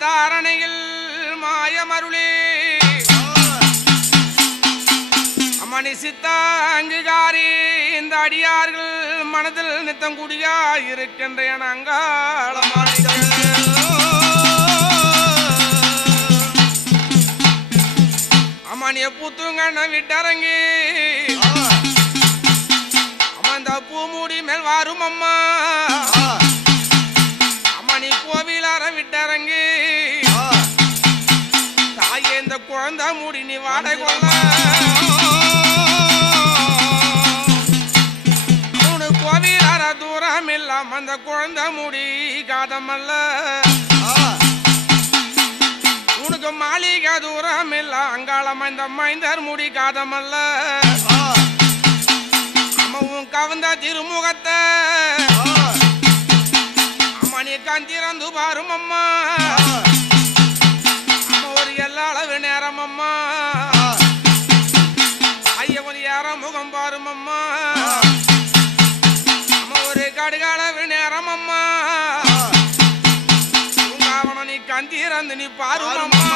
தாரணையில் மாயமருளே அம்மணி சித்தாங்குகாரி இந்த அடியார்கள் மனதில் நித்தம் குடியா இருக்கின்ற அங்காளமான அம்மனிய புத்துங்கண்ண விட்டரங்கி அம்மந்த பூமூடி மேல் வாரும் அம்மா அம்மனி கோவிலார விட்டரங்கி தாயே இந்த குழந்தை மூடி நீ வாடை கொள்ள மூணு கோவிலார தூரம் இல்லாம அந்த குழந்தை மூடி காதமல்ல உனக்கு மாளிகை தூரம் இல்ல அங்காளம் இந்த மைந்தர் முடி காதமல்ல அம்மாவும் கவர்ந்த திருமுகத்தை அம்மா நீ கந்திறந்து பாரும் அம்மா அம்மா ஒரு எல்லா அளவு நேரம் அம்மா ஐயா ஒரு யார முகம் பாரும் அம்மா அம்மா ஒரு கடுகளவு நேரம் அம்மா நீ கந்திறந்து நீ பாரும் அம்மா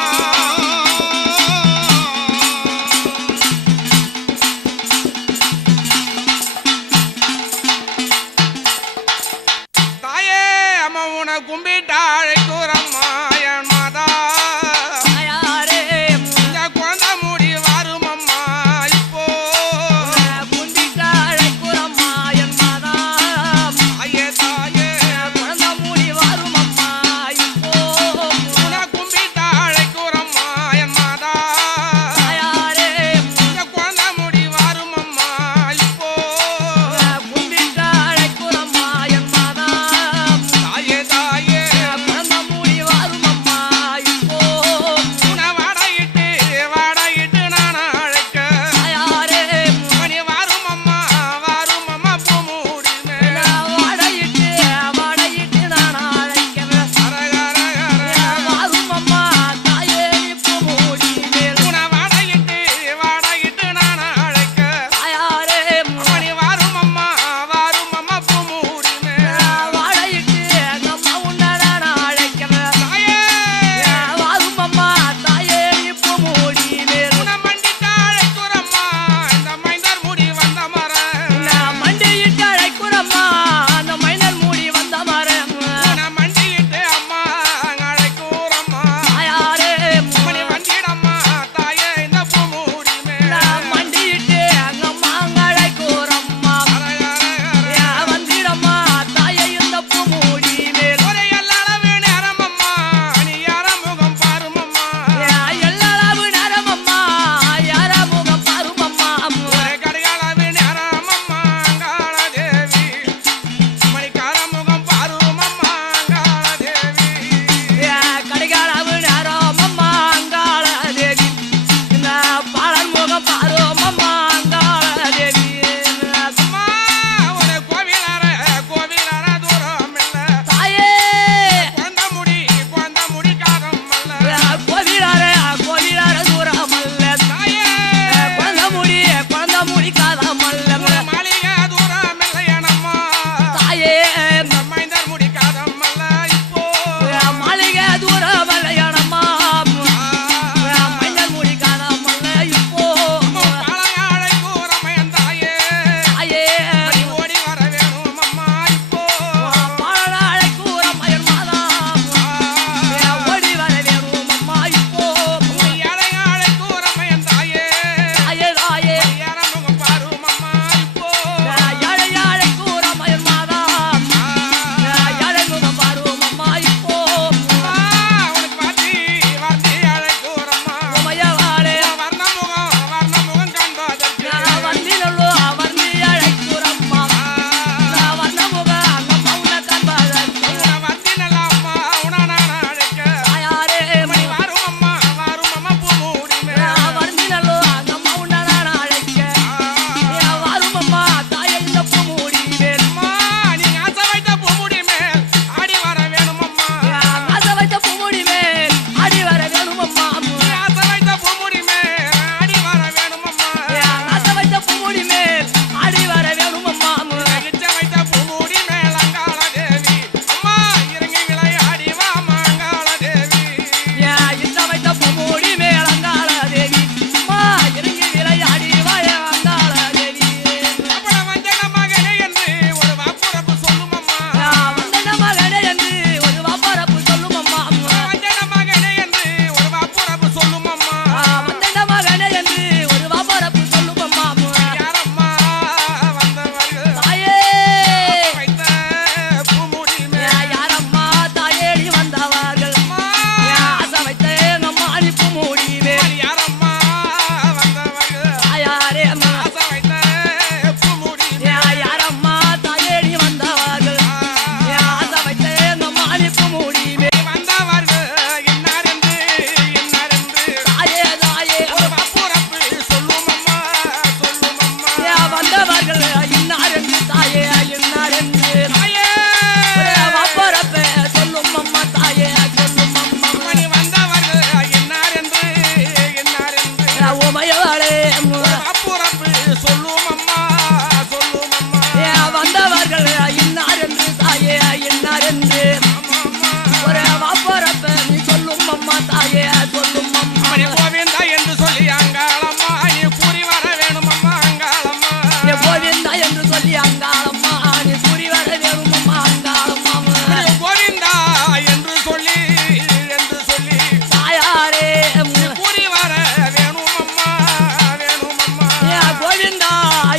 தாயே அம்மா உன கும்பிட்டாழை கூறம்மா என் மாதா இந்த குழந்தை மூடி வாரும் அம்மா இப்போ கும்பிட்டாழை கூறம்மா என் மாதா தாயே தாயே குழந்தை மூடி வாரும் அம்மா இப்போ உன கும்பிட்டாழை கூறம்மா என் மாதா இந்த குழந்தை மூடி வாரும் அம்மா இப்போ கும்பிட்டாழை கூறம்மா என் மாதா தாயே தாயே குழந்தை என்று அம்மா ஒரு வாப்பரப்ப நீ சொல்லும் அம்மா தாயே சொல்லும் அம்மா மணி கோவிந்தா என்று சொல்லி அங்காளம்மா நீ கூறி வர வேணும் அம்மா அங்காளம்மா ஏ கோவிந்தா என்று சொல்லி அங்காளம்மா நீ கூறி வர வேணும் அம்மா அங்காளம்மா மணி கோவிந்தா என்று சொல்லி தாயாரே கூறி வர வேணும் அம்மா ஏ கோவிந்தா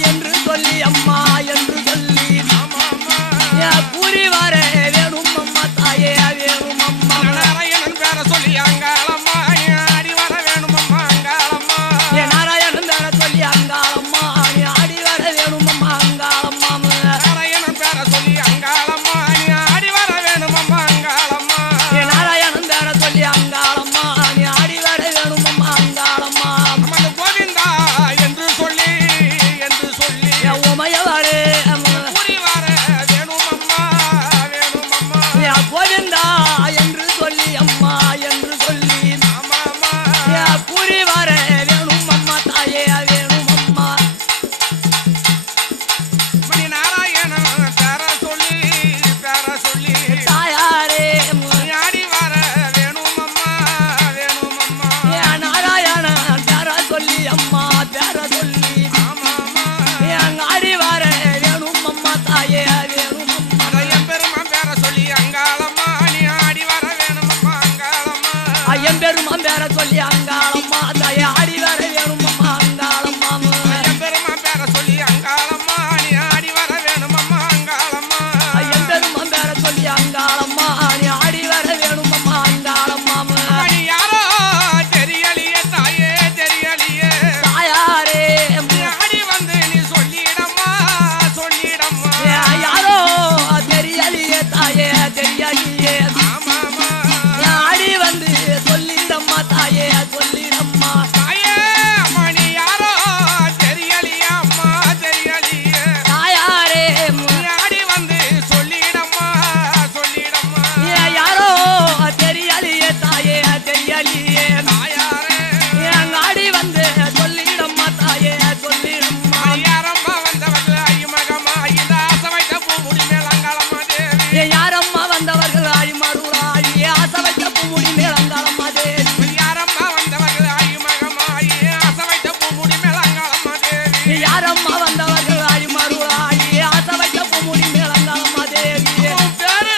என்று சொல்லி அம்மா என்று சொல்லி ஆமா அம்மா ஏ கூறி வர வேணும் அம்மா தாயே வேணும் அம்மா நாராயணன் பேர சொல்லி அங்காளம்மா நீ ஆடி வர வேணும் அம்மா அங்காளம்மா ஏ நாராயணன் பேர சொல்லி அங்காளம்மா நீ ஆடி வர வேணும் அம்மா அங்காளம்மா நாராயணன் பேர சொல்லி அங்காளம்மா நீ ஆடி வர வேணும் அம்மா அங்காளம்மா ஏ நாராயணன் பேர சொல்லி அங்காளம்மா நீ ஆடி வர வேணும் அம்மா அங்காளம்மா அம்மன் கோவிந்தா என்று சொல்லி ஏ உமையவரே கூறி வர வேணும் அம்மா ஏ கோவிந்தா என்று சொல்லி அம்மா என்று சொல்லி ஆமா அம்மா ஏ கூறி வர வேணும் அம்மா தாயே வேணும் அம்மா மணி நாராயணன் பேர சொல்லி தாயாரே நீ ஆடி வர வேணும் அம்மா ஏ நாராயணன் பேர சொல்லி அம்மா பேர சொல்லி ஆமா அம்மா ஏ ஆடி வர வேணும் அம்மா தாயே வேணும் அம்மா அதையன் பெருமான் பேர சொல்லி அங்காளம்மா நீ ஆடி வர வேணும் அம்மா அங்காளம்மா ஐயம் பெருமான் பேர சொல்லி அங்காளம்மா தாயே ஆடி வர வேணும் அம்மா அங்காளம்மா ஐயன் பெருமான் பேர சொல்லி அங்காளம்மா நீ ஆடி வர வேணும் அம்மா அங்காளம்மா ஐயம் பெருமான் பேர சொல்லி அங்காளம்மா நீ ஆடி வர வேணும் அம்மா அங்காளம்மா மணி யாரோ தெரியலையே தாயே தெரியலையே தாயாரே நீ ஆடி வந்து நீ சொல்லிடம்மா ஏ யாரோ தெரியலையே தாயே தெரியலையே ஆமா அம்மா ஏ ஆடி வந்து சொல்லிடம்மா தாயே சொல்லிடம்மா தாயே மணி யாரோ தெரியலையே அம்மா தெரியலையே தாயாரே நீ ஆடி வந்து சொல்லிடம்மா ஏ யாரோ தெரியலையே தாயே தெரியலையே தாயாரே ஏ ஆடி வந்து சொல்லிடம்மா தாயே சொல்லிடம்மா யாரம்மா வந்தவர்கள் ஐயமகமா இந்த ஆசை வைத்த பூமுடி மேலங்காளம்மா தேவி ஏ யாரம்மா வந்தவர்கள் ஆடி மாறுவாடி ஆசை வைத்த பூமுடி மேலங்காளம்மா தேவி யாரம்மா வந்தவர்கள் ஐயமகமா ஆசை வைத்த பூமுடி மேலங்காளம்மா தேவி ஏ யாரம்மா வந்தவர்கள் ஆடி மாறுவாடி ஆசை வைத்த பூமுடி மேலங்காளம்மா தேவி உன் பேரு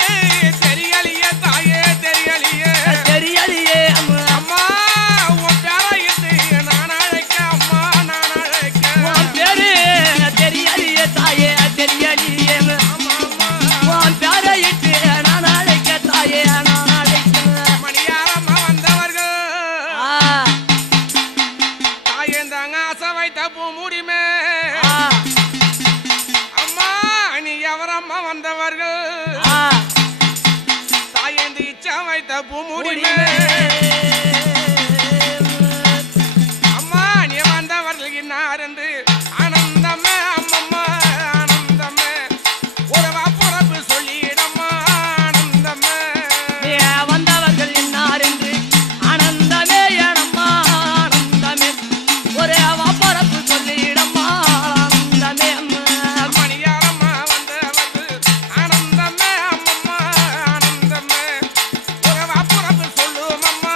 தெரியலையே தாயே தெரியலையே தெரியலையே அம்மா உன் பேரை இட்டு நான் அழைக்க அம்மா நான் அழைக்க உன் பேரு தெரியலையே தாயே தெரியலையே ஆமா அம்மா உன் பேரை இட்டு நான் அழைக்க தாயே நான் அழைக்க மணி யாரம்மா வந்தவர்கள் ஆ தாயேந்தாங்க ஆசை வைத்த பூமுடி மே ஆ அம்மா நீ எவரம்மா வந்தவர்கள் ஆ தாயேந்து இச்சா வைத்த பூமுடி முடிமே அம்மா நீ வந்தவர்கள் இன்னார் என்று ஆனந்தமே அம்மம்மா ஆனந்தமே ஒரு வாப்புறப்பு சொல்லிடம்மா ஆனந்தமே ஏ வந்தவர்கள் இன்னார் என்று ஆனந்தமே எனம்மா ஆனந்தமே ஒரு வாப்பரப்பு சொல்லிடம்மா ஆனந்தமே மணி யாரம்மா வந்தவர்கள் ஆனந்தமே அம்மம்மா ஆனந்தமே ஒரு வாப்புறப்பு சொல்லும் அம்மா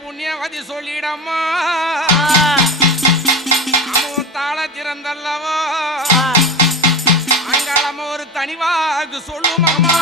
புண்ணியவதி சொல்லிடம்மா அவன் தாள திறந்தல்லவோ அங்காளம்மா ஒரு தனிவாக்கு சொல்லுமம்மா